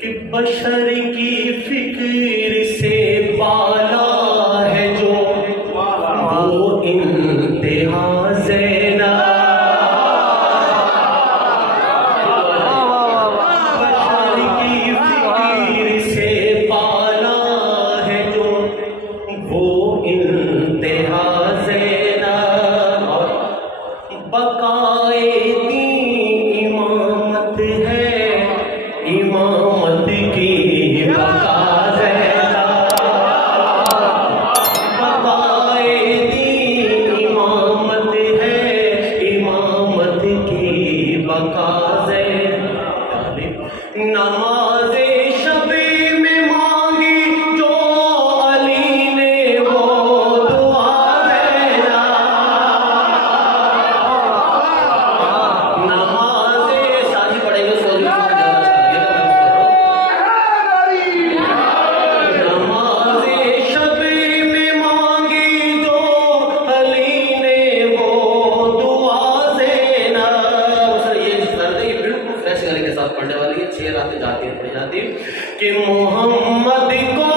कि बशर की फिक्र से पाला है जो वो इंतहा ज़ैना। बशर की फिक्र से पाला है जो वो इंतहा ज़ैना। बकाए दी इमामत है, इमामत की बका ज़ैना। बकाए दी इमामत है, इमामत की बका ज़ैना। नमाज़े शबे में मांगी जो अली ने वो दुआ ज़ैना। नमाज़े शादी पढ़ेंगे सोनी नमाज़े शबे में मांगी जो अली ने वो दुआ ज़ैना। सर ये दर्द ये बिल्कुल फ्रेश गाने के साथ पढ़ने वाली है। 6 रातें जाती है पढ़ी जाती है कि मोहम्मद को